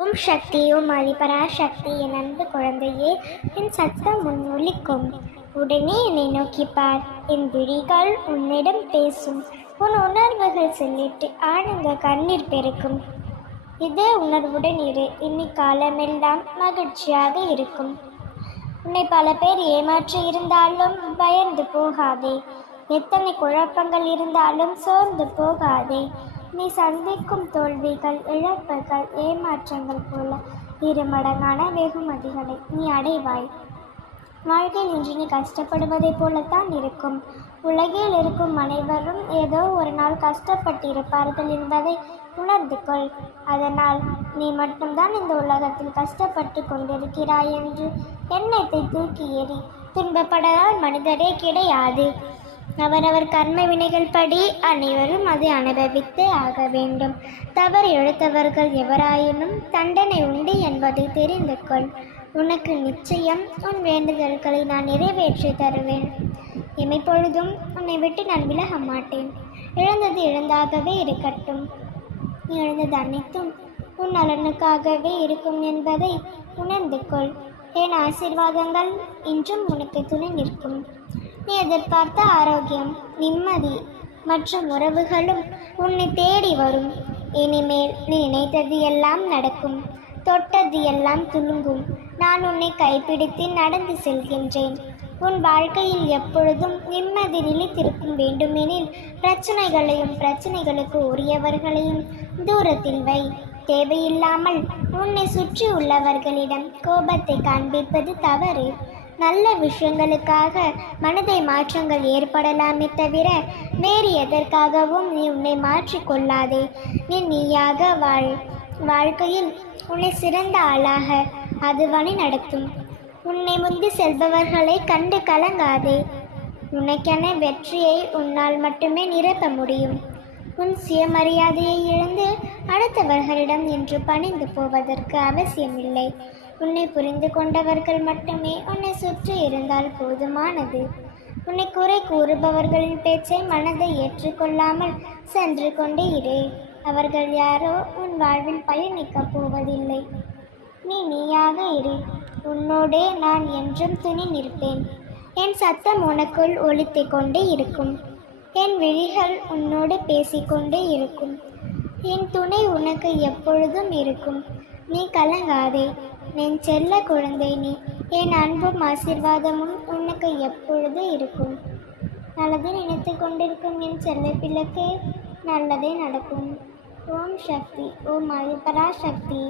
ஓம் சக்தி ஓம் ஆதிபராசக்தி. என் அன்பு குழந்தையே, என் சத்தம் உன் ஒலிக்கும். உடனே என்னை நோக்கி பார். என் விழிகள் உன்னிடம் பேசும். உன் உணர்வுகள் சொல்லிட்டு ஆனந்த கண்ணீர் பெருக்கும். இதே உணர்வுடன் இரு. இனி காலமெல்லாம் மகிழ்ச்சியாக இருக்கும். உன்னை பல பேர் ஏமாற்றி இருந்தாலும் பயந்து போகாதே. எத்தனை குழப்பங்கள் இருந்தாலும் சோர்ந்து போகாதே. நீ சந்திக்கும் தோல்விகள், இழப்புகள், ஏமாற்றங்கள் போல 2 மடங்கான வெகுமதிகளை நீ அடைவாய். வாழ்க்கையில் இன்று நீ கஷ்டப்படுவதைப் போலத்தான் இருக்கும். உலகில் இருக்கும் அனைவரும் ஏதோ ஒரு நாள் கஷ்டப்பட்டிருப்பார்கள் என்பதை உணர்ந்து கொள். அதனால் நீ மட்டும்தான் இந்த உலகத்தில் கஷ்டப்பட்டு கொண்டிருக்கிறாய் என்று எண்ணத்தை தூக்கி எறி. துன்பப்படாத மனிதரே கிடையாது. அவரவர் கர்ம வினைகள் படி அனைவரும் அதை அனுபவித்தே ஆக வேண்டும். தவறு இழைத்தவர்கள் எவராயினும் தண்டனை உண்டு என்பதை தெரிந்து கொள். உனக்கு நிச்சயம் உன் வேண்டுதல்களை நான் நிறைவேற்றி தருவேன். இமைப்பொழுதும் உன்னை விட்டு நான் விலக மாட்டேன். இழந்தது இழந்தாகவே இருக்கட்டும். இழந்தது அனைத்தும் உன் நலனுக்காகவே இருக்கும் என்பதை உணர்ந்து கொள். என் ஆசீர்வாதங்கள் இன்றும் உனக்கு துணை நிற்கும். நீ எதிர்பார்த்த ஆரோக்கியம், நிம்மதி மற்றும் உறவுகளும் உன்னை தேடி வரும். இனிமேல் நீ நினைத்தது எல்லாம் நடக்கும். தொட்டது எல்லாம் துணுங்கும். நான் உன்னை கைப்பிடித்து நடந்து செல்கின்றேன். உன் வாழ்க்கையில் எப்பொழுதும் நிம்மதி நிலைத்திருக்கும் வேண்டுமெனில் பிரச்சனைகளுக்கு உரியவர்களையும் தூரத்தில் வை. தேவையில்லாமல் உன்னை சுற்றி உள்ளவர்களிடம் கோபத்தை காண்பிப்பது தவறு. நல்ல விஷயங்களுக்காக மனதை மாற்றங்கள் ஏற்படலாமே தவிர வேறு எதற்காகவும் நீ உன்னை மாற்றிக்கொள்ளாதே. நீயாக வாழ்க்கையில் உன்னை சிறந்த ஆளாக அது வழி நடத்தும். உன்னை முந்தி செல்பவர்களை கண்டு கலங்காதே. உனக்கென வெற்றியை உன்னால் மட்டுமே நிரப்ப முடியும். உன் சுயமரியாதையை இழந்து அடுத்தவர்களிடம் என்று பணிந்து போவதற்கு அவசியமில்லை. உன்னை புரிந்து கொண்டவர்கள் மட்டுமே உன்னை சுற்றி இருந்தால் போதுமானது. உன்னை குறை கூறுபவர்களின் பேச்சை மனதை ஏற்றுக்கொள்ளாமல் சென்று கொண்டே இரு. அவர்கள் யாரோ உன் வாழ்வில் பயணிக்கப் போவதில்லை. நீயாக இரு. உன்னோடே நான் என்றும் துணை நிற்பேன். என் சத்தம் உனக்குள் ஒலித்து கொண்டே இருக்கும். என் விழிகள் உன்னோடு பேசிக்கொண்டே இருக்கும். என் துணை உனக்கு எப்பொழுதும் இருக்கும். நீ கலங்காதே. என் செல்ல குழந்தை நீ. என் அன்பும் ஆசீர்வாதமும் உனக்கு எப்பொழுது இருக்கும். நல்லதை நினைத்து கொண்டிருக்கும் என் செல்ல பிள்ளைக்கு நல்லதே நடக்கும். ஓம் சக்தி ஓம் ஆதிபராசக்தி.